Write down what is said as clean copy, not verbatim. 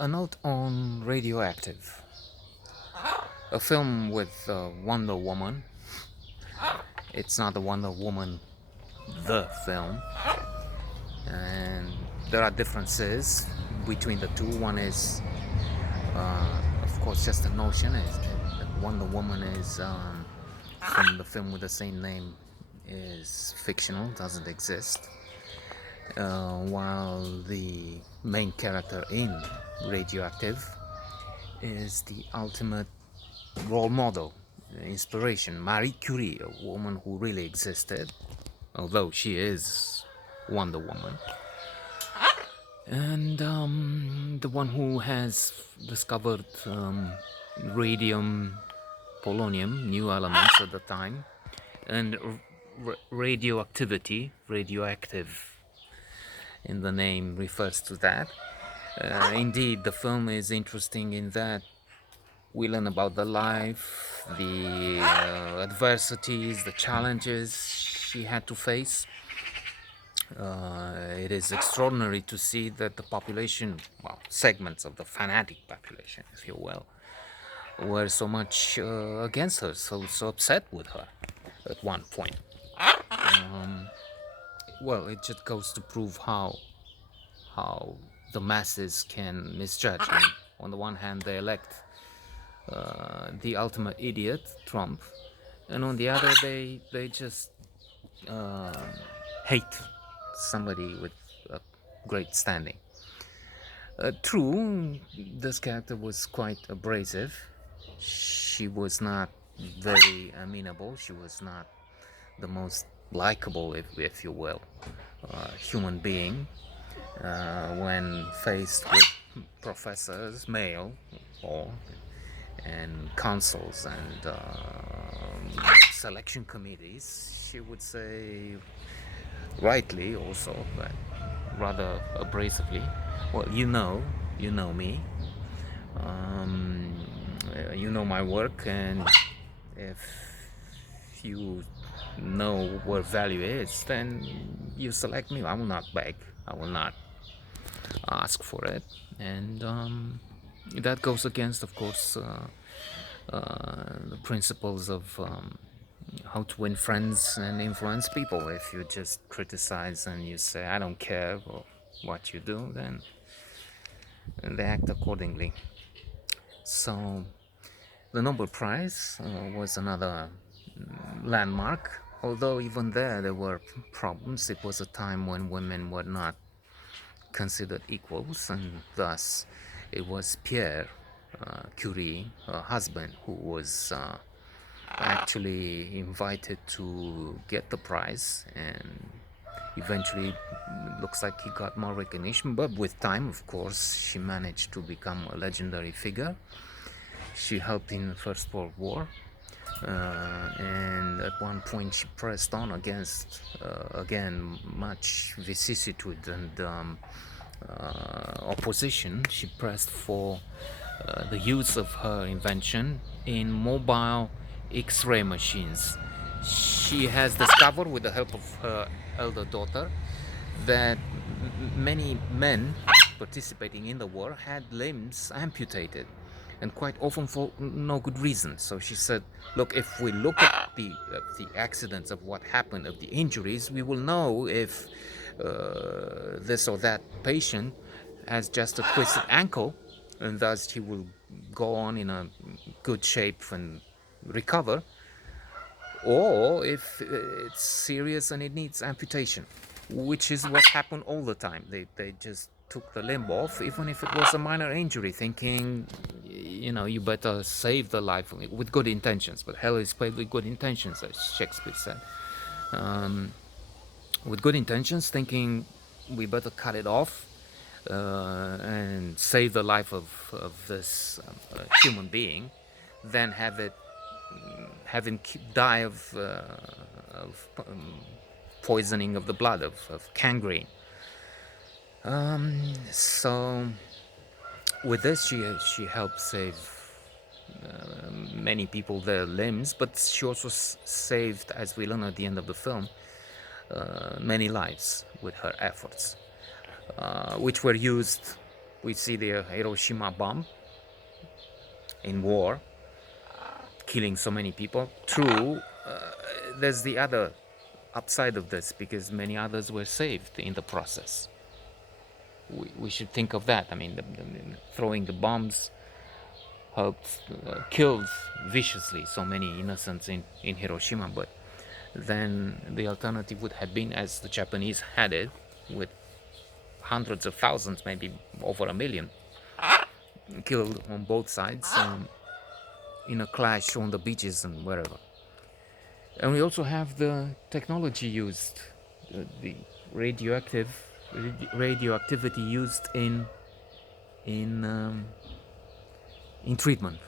A note on Radioactive, a film with Wonder Woman. It's not the Wonder Woman, the film, and there are differences between the two. One is, of course, just a notion. Is that Wonder Woman is from the film with the same name is fictional, doesn't exist. While the main character in Radioactive is the ultimate role model, inspiration, Marie Curie, a woman who really existed, although she is Wonder Woman, and the one who has discovered radium, polonium, new elements at the time, and radioactivity, radioactive in the name refers to that. Indeed, the film is interesting in that we learn about the life, the adversities, the challenges she had to face. It is extraordinary to see that the population, well, segments of the fanatic population, if you will, were so much against her, so upset with her at one point. Well, it just goes to prove how the masses can misjudge. I mean, on the one hand, they elect the ultimate idiot, Trump, and on the other, they just hate somebody with a great standing. True, this character was quite abrasive. She was not very amenable. She was not the most likable, if you will, human being when faced with professors, male, or and councils and selection committees. She would say, rightly also, but rather abrasively, well, you know me, um, you know my work, and if you know what value is, then you select me. I will not beg. I will not ask for it, and that goes against, of course, the principles of how to win friends and influence people. If you just criticize and you say, I don't care what you do, then they act accordingly. So the Nobel Prize was another landmark, although even there were problems. It was a time when women were not considered equals, and thus it was Pierre Curie, her husband, who was actually invited to get the prize, and eventually looks like he got more recognition. But with time, of course, she managed to become a legendary figure. She helped in the First World War, and at one point she pressed on against again much vicissitude and opposition. She pressed for the use of her invention in mobile X-ray machines. She has discovered, with the help of her elder daughter, that many men participating in the war had limbs amputated, and quite often for no good reason. So she said, look, if we look at the accidents of what happened, of the injuries, we will know if this or that patient has just a twisted ankle, and thus he will go on in a good shape and recover, or if it's serious and it needs amputation, which is what happened all the time. They just took the limb off, even if it was a minor injury, thinking, you know, you better save the life with good intentions. But hell is paved with good intentions, as Shakespeare said. With good intentions, thinking we better cut it off and save the life of this human being, than have him die of poisoning of the blood, of gangrene. So with this, she helped save many people their limbs, but she also saved, as we learn at the end of the film, many lives with her efforts, which were used We see the Hiroshima bomb in war, killing so many people. True, there's the other upside of this because many others were saved in the process. We should think of that. I mean, throwing the bombs helped killed viciously so many innocents in Hiroshima, but then the alternative would have been, as the Japanese had it, with hundreds of thousands, maybe over a million, killed on both sides in a clash on the beaches and wherever. And we also have the technology used, the radioactivity used in in treatment.